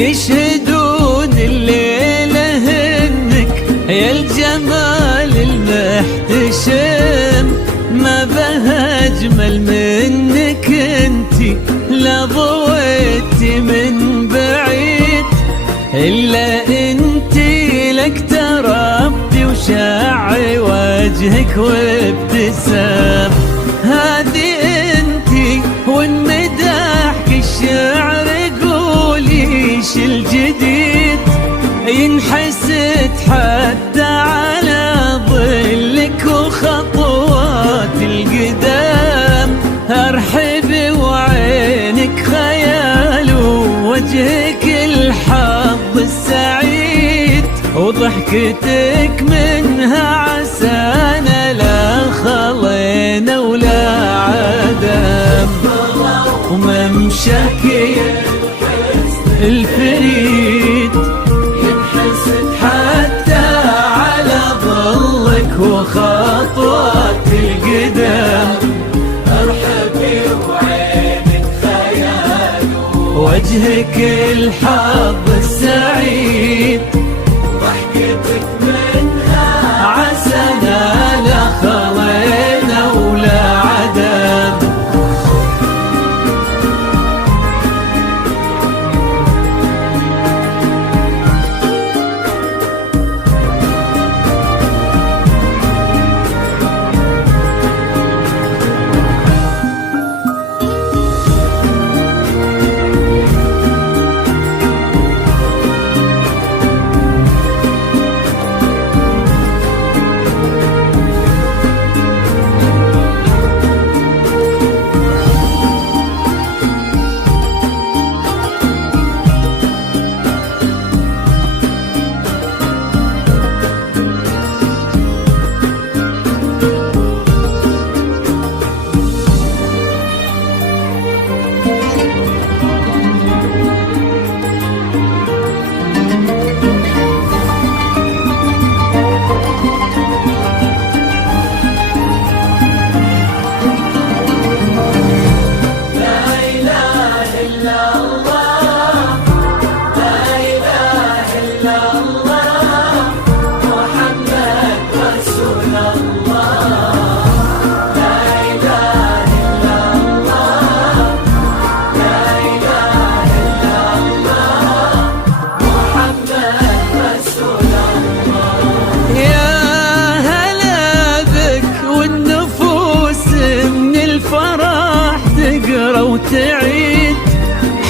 يشهدون الليلة انك يا الجمال المحتشم، ما بها اجمل منك انتي لا ضويتي من بعيد، الا انتي لك تربي وشاعي وجهك وابتسام. هذه انتي وان مدحك الشعر قولي ايش الجديد، ينحسد حتى على ظلك وخطوات القدام. ارحبي وعينك خيال ووجهك الحظ السعيد، وضحكتك منها عسانا لا خلينا ولا عدم. وممشاك الفريد ينحسد حتى على ظلك وخطوات القدام. ارحبي وعينك خيال وجهك الحظ السعيد، ضحكتك منها عسانا لا خلينا ولا عدم. وتعيد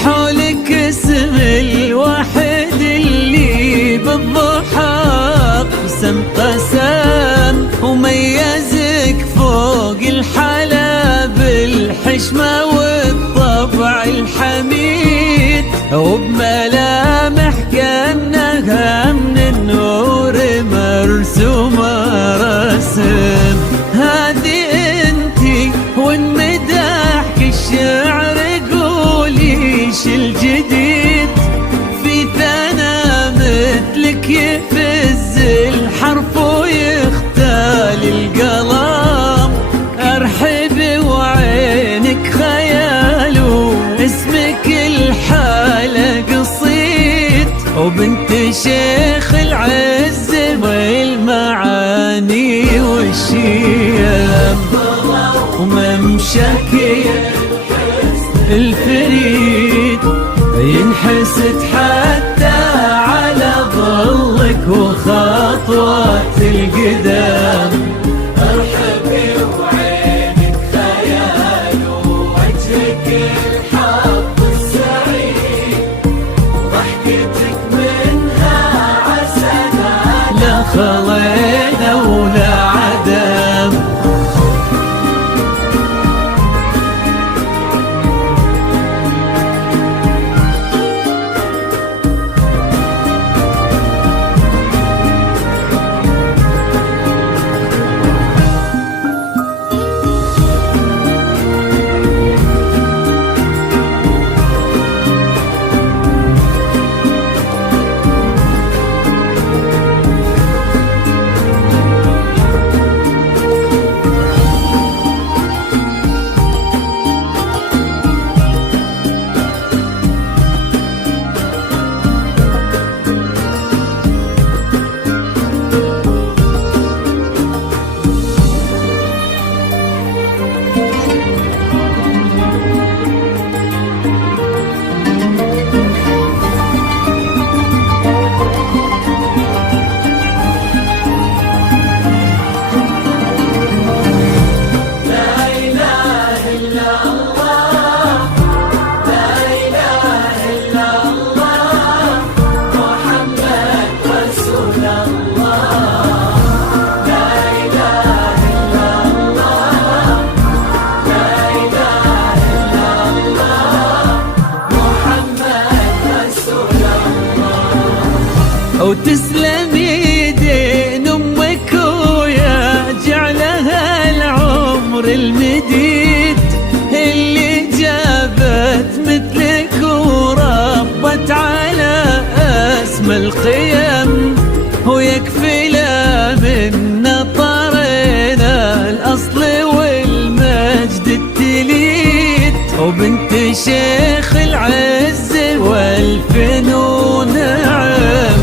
حولك اسم الواحد اللي بالضحى قسم قسم، وميزك فوق الحلا بالحشمة والطبع الحميد، وبملامح كأنها من النور مرسومة رسم. هذه انتي وان مدحك الشعر قولي ايش الجديد، في ثنا مثلك يفز الحرف ويختال القلم. ارحبي وعينك خيال واسمك الحالة قصيد، وبنت شيخ العز والمعاني والشيم. وممشاك الفريد ينحسد حتى على ظلك وخطوات القدام. ارحبي وعينك خيال ووجهك الحظ السعيد، ضحكتك منها عسانا لا خلينا ولا عدم. وتسلم يدين أمك ويا جعلها العمر المديد اللي جابت مثلك وربت على أسمى القيم، ويكفي لا من نطرنا الأصل والمجد التليد، وبنت شيخ العز والفنون نعم،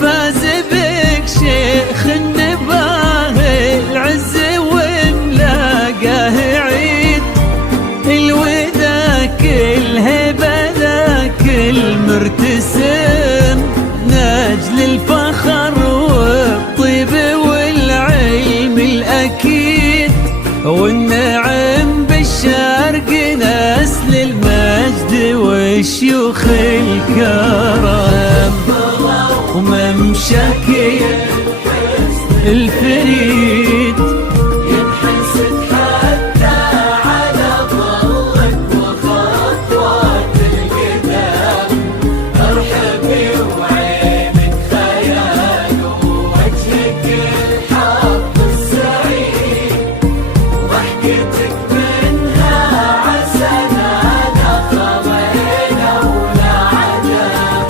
فاز بك شيخ النباه العز وملاقاه عيد، الوذاك الهبة ذاك المرتسم نجل الفخر والطيب والعلم الأكيد، والنعم بالشرق نسل المجد والشيوخ الكرم، وممشاك الفريد ينحسد حتى على ظلك وخطوات القدام، ارحبي وعينك خيال ووجهك الحظ السعيد، ضحكتك منها عسنا نخمينا ولا عذاب.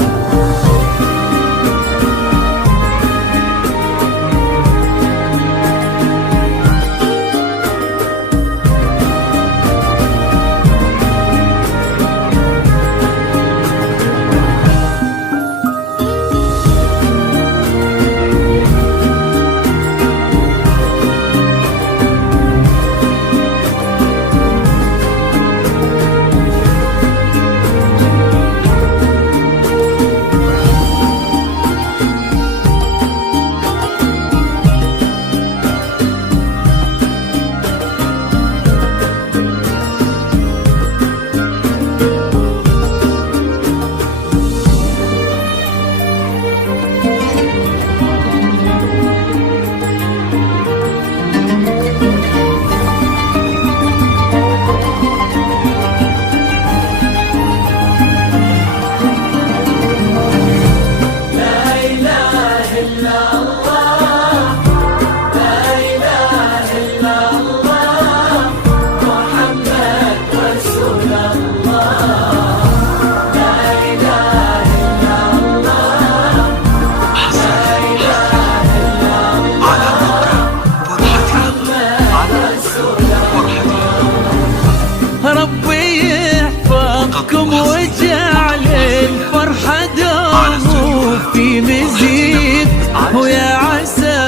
ربي يحفظكم وجعل الفرحة دوم في مزيد، ويا عسى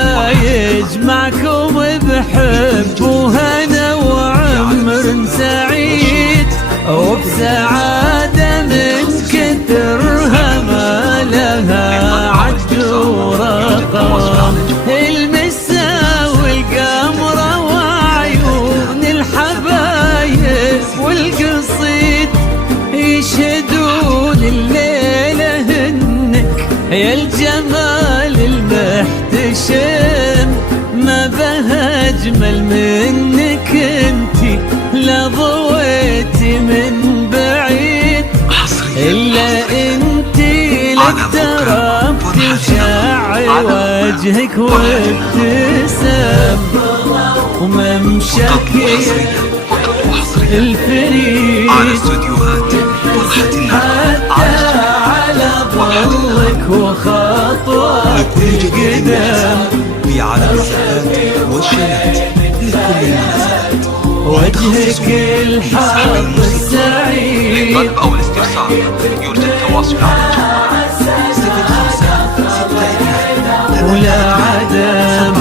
يجمعكم بحب وهنا وعمر سعيد، وبسعادة من كثرها ما لها عد ورقم، المسا والقمرة وعيون الحبايب والقصيد يشهدون الليلة هنك يا الجمال المحتشم، ما بها أجمل منك انتي لا ضويتي من بعيد، إلا انتي للتربتي وشعي وجهك وابتسم، وممشاك الفريد على استوديوهات حتى على ظلك وخطوات القدام، في عالم الزهات والشلات لكل المناسبات، وجهك الحظ السعيد. للطلب أو الاستفسار يرجى التواصل على الجوال 05 62 ولا عدم.